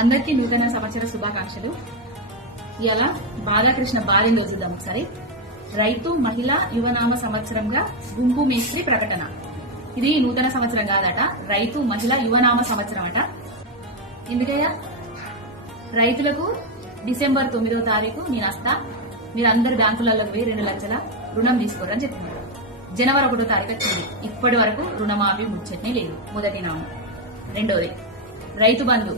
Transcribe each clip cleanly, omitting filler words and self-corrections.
అందరికీ నూతన సంవత్సర శుభాకాంక్షలు. ఇలా బాలకృష్ణ బాల్యం చూద్దాం ఒకసారి. రైతు మహిళా యువనామ సంవత్సరంగా గుంపు మేస్త్రి ప్రకటన. ఇది నూతన సంవత్సరం కాదట, రైతు మహిళా యువనామ సంవత్సరం అట. ఎందుకయ్యా? రైతులకు డిసెంబర్ 9వ తారీఖు నేను వస్తా, మీరందరు బ్యాంకులలో పోయి 2 లక్షల రుణం తీసుకోరని చెప్తున్నారు. జనవరి 1వ తారీఖు వచ్చింది, ఇప్పటి వరకు రుణమాఫీ ముచ్చటనే లేదు. మొదటి నామం. రెండోది రైతు బంధు.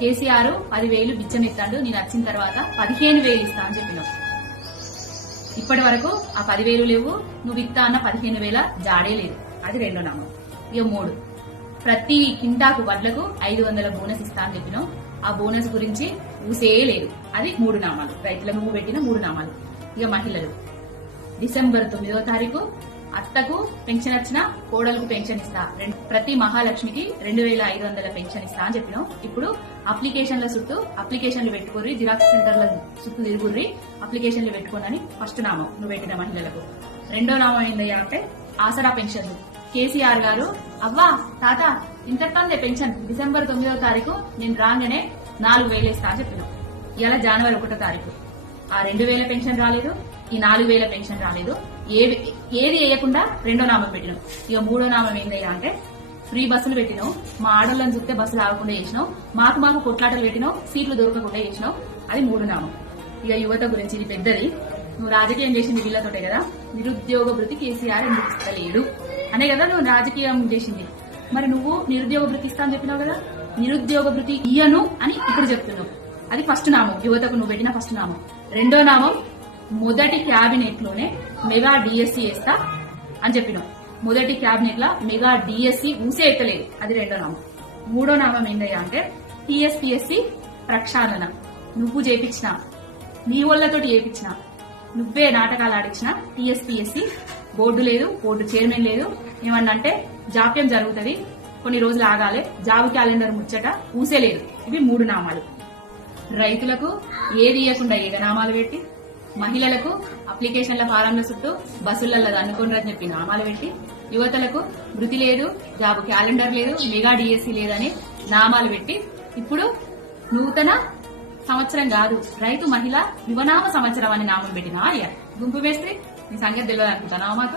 కేసీఆర్ 10,000 బిచ్చం ఇస్తాడు, నేను వచ్చిన తర్వాత 15,000 ఇస్తా అని చెప్పినావు. ఇప్పటి వరకు ఆ 10,000 లేవు, నువ్వు ఇస్తా అన్న 15,000 జాడే లేదు. అది రెండో నామం. ఇక 3, ప్రతి కింటాకు వడ్లకు 500 బోనస్ ఇస్తా అని చెప్పినావు. ఆ బోనస్ గురించి ఊసే లేదు. అది 3 నామాలు. రైతులకు నువ్వు పెట్టిన 3 నామాలు. ఇక మహిళలు, డిసెంబర్ 9వ తారీఖు అత్తకు పెన్షన్ వచ్చిన కోడలకు పెన్షన్ ఇస్తా, ప్రతి మహాలక్ష్మికి 2,500 పెన్షన్ ఇస్తా అని చెప్పినావు. ఇప్పుడు అప్లికేషన్ల చుట్టూ అప్లికేషన్లు పెట్టుకోర్రి, జిరాక్స్ సెంటర్ల చుట్టూ తిరుగుర్రి, అప్లికేషన్లు పెట్టుకోనని ఫస్ట్ నామం నువ్వు పెట్టిన మహిళలకు. రెండో నామం ఏందయ్యా అంటే ఆసరా పెన్షన్లు. కేసీఆర్ గారు, అవ్వా తాత ఇంతకంటే పెన్షన్ డిసెంబర్ 9వ తారీఖు నేను రాగానే 4,000 ఇస్తా అని చెప్పినావు. ఇలా జనవరి 1వ తారీఖు ఆ 2,000 పెన్షన్ రాలేదు, ఈ 4,000 పెన్షన్ రాలేదు. ఏది వేయకుండా రెండో నామం పెట్టినావు. ఇక 3వ నామం ఏందయ్యా అంటే ఫ్రీ బస్సులు పెట్టినావు. మా ఆడోళ్ళని చూస్తే బస్సులు ఆగకుండా చేసినావు. మాకు కొట్లాటలు పెట్టినావు, సీట్లు దొరకకుండా చేసినావు. అది 3 నామం. ఇక యువత గురించి ఇది పెద్దది. నువ్వు రాజకీయం చేసింది వీళ్ళతోటే కదా. నిరుద్యోగ భృతి కేసీఆర్ ఎందుకు ఇస్తలేడు అనే కదా నువ్వు రాజకీయం చేసింది. మరి నువ్వు నిరుద్యోగ భృతి ఇస్తా అని చెప్పినావు కదా, నిరుద్యోగ భృతి ఇయ్యను అని ఇప్పుడు చెప్తున్నావు. అది ఫస్ట్ నామం, యువతకు నువ్వు పెట్టిన ఫస్ట్ నామం. రెండో నామం, మొదటి క్యాబినెట్ లోనే మెగా డిఎస్సీ వేస్తా అని చెప్పినావు. మొదటి క్యాబినెట్ లా మెగా డిఎస్సీ ఊసే ఎత్తలేదు. అది రెండో నామం. 3వ నామం ఏంటయ్యా అంటే టీఎస్పీఎస్సీ ప్రక్షాళన. నువ్వు చేపించిన, నీ వాళ్ళతోటి చేపించిన, నువ్వే నాటకాలు ఆడించిన టీఎస్పీఎస్సీ బోర్డు లేదు, బోర్డు చైర్మన్ లేదు. ఏమన్నంటే జాప్యం జరుగుతుంది, కొన్ని రోజులు ఆగాలి, జాబ్ క్యాలెండర్ ముచ్చట ఊసే లేదు. ఇవి 3 నామాలు. రైతులకు ఏది ఇవ్వకుండా 7 నామాలు పెట్టి, మహిళలకు అప్లికేషన్ల ఫారంల చుట్టూ బస్సులలో అనుకోండి అని చెప్పి నామాలు పెట్టి, యువతలకు వృత్తి లేదు, జాబ్ క్యాలెండర్ లేదు, మెగా డిఎస్సీ లేదని నామాలు పెట్టి, ఇప్పుడు నూతన సంవత్సరం కాదు రైతు మహిళ యువనామ సంవత్సరం అని నామం పెట్టినా. గుంపు మేస్త్రి నీ సంగతి తెలియదు అనుకుంటున్నావా మాకు?